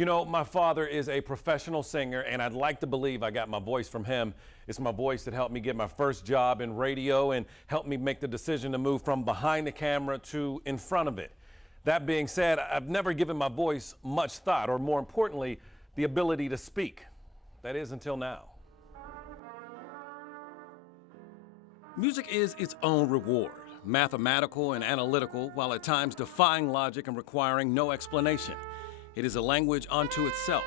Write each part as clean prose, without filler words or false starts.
You know, my father is a professional singer, and I'd like to believe I got my voice from him. It's my voice that helped me get my first job in radio and helped me make the decision to move from behind the camera to in front of it. That being said, I've never given my voice much thought, or more importantly, the ability to speak. That is until now. Music is its own reward, mathematical and analytical, while at times defying logic and requiring no explanation. It is a language unto itself.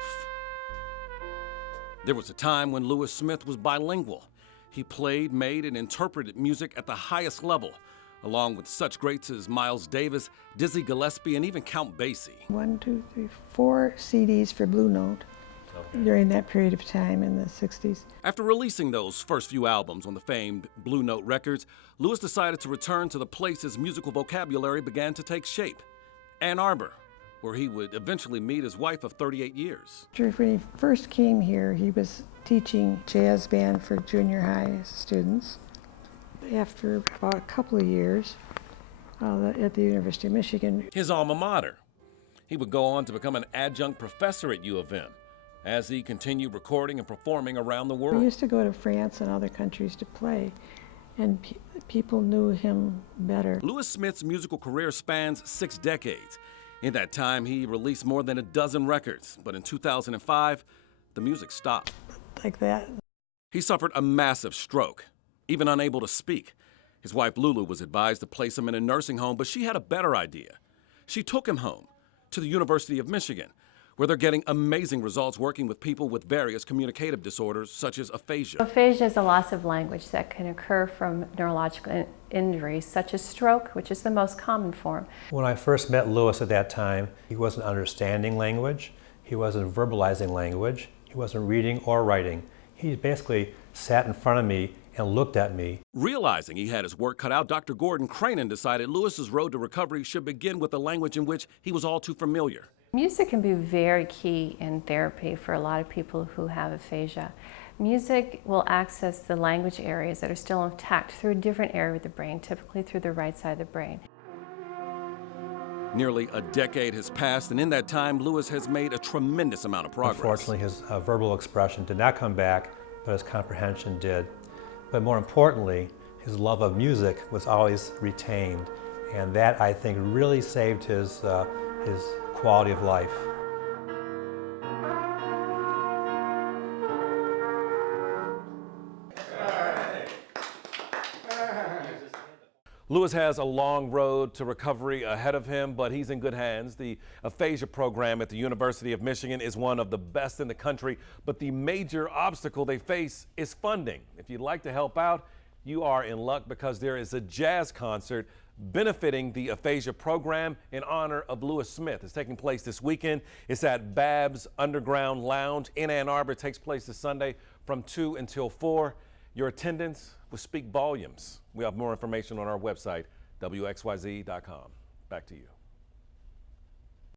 There was a time when Lewis Smith was bilingual. He played, made, and interpreted music at the highest level, along with such greats as Miles Davis, Dizzy Gillespie, and even Count Basie. 4 CDs for Blue Note during that period of time in the 60s. After releasing those first few albums on the famed Blue Note Records, Lewis decided to return to the place his musical vocabulary began to take shape, Ann Arbor, where he would eventually meet his wife of 38 years. When he first came here, he was teaching jazz band for junior high students. After about a couple of years at the University of Michigan. His alma mater. He would go on to become an adjunct professor at U of M as he continued recording and performing around the world. We used to go to France and other countries to play, and people knew him better. Lewis Smith's musical career spans 6 decades. In that time, he released more than a dozen records, but in 2005, the music stopped. Like that. He suffered a massive stroke, even unable to speak. His wife Lulu was advised to place him in a nursing home, but she had a better idea. She took him home to the University of Michigan, where they're getting amazing results working with people with various communicative disorders such as aphasia. Aphasia is a loss of language that can occur from neurological injuries such as stroke, which is the most common form. When I first met Lewis at that time, he wasn't understanding language, he wasn't verbalizing language, he wasn't reading or writing. He basically sat in front of me and looked at me. Realizing he had his work cut out, Dr. Gordon Cranen decided Lewis's road to recovery should begin with a language in which he was all too familiar. Music can be very key in therapy for a lot of people who have aphasia. Music will access the language areas that are still intact through a different area of the brain, typically through the right side of the brain. Nearly a decade has passed, and in that time, Lewis has made a tremendous amount of progress. Unfortunately, his verbal expression did not come back, but his comprehension did. But more importantly, his love of music was always retained, and that, I think, really saved his quality of life. Lewis has a long road to recovery ahead of him, but he's in good hands. The aphasia program at the University of Michigan is one of the best in the country, but the major obstacle they face is funding. If you'd like to help out, you are in luck because there is a jazz concert benefiting the aphasia program in honor of Lewis Smith. It's taking place this weekend. It's at Bab's Underground Lounge in Ann Arbor. It takes place this Sunday from 2 until 4. Your attendance will speak volumes. We have more information on our website, WXYZ.com. Back to you.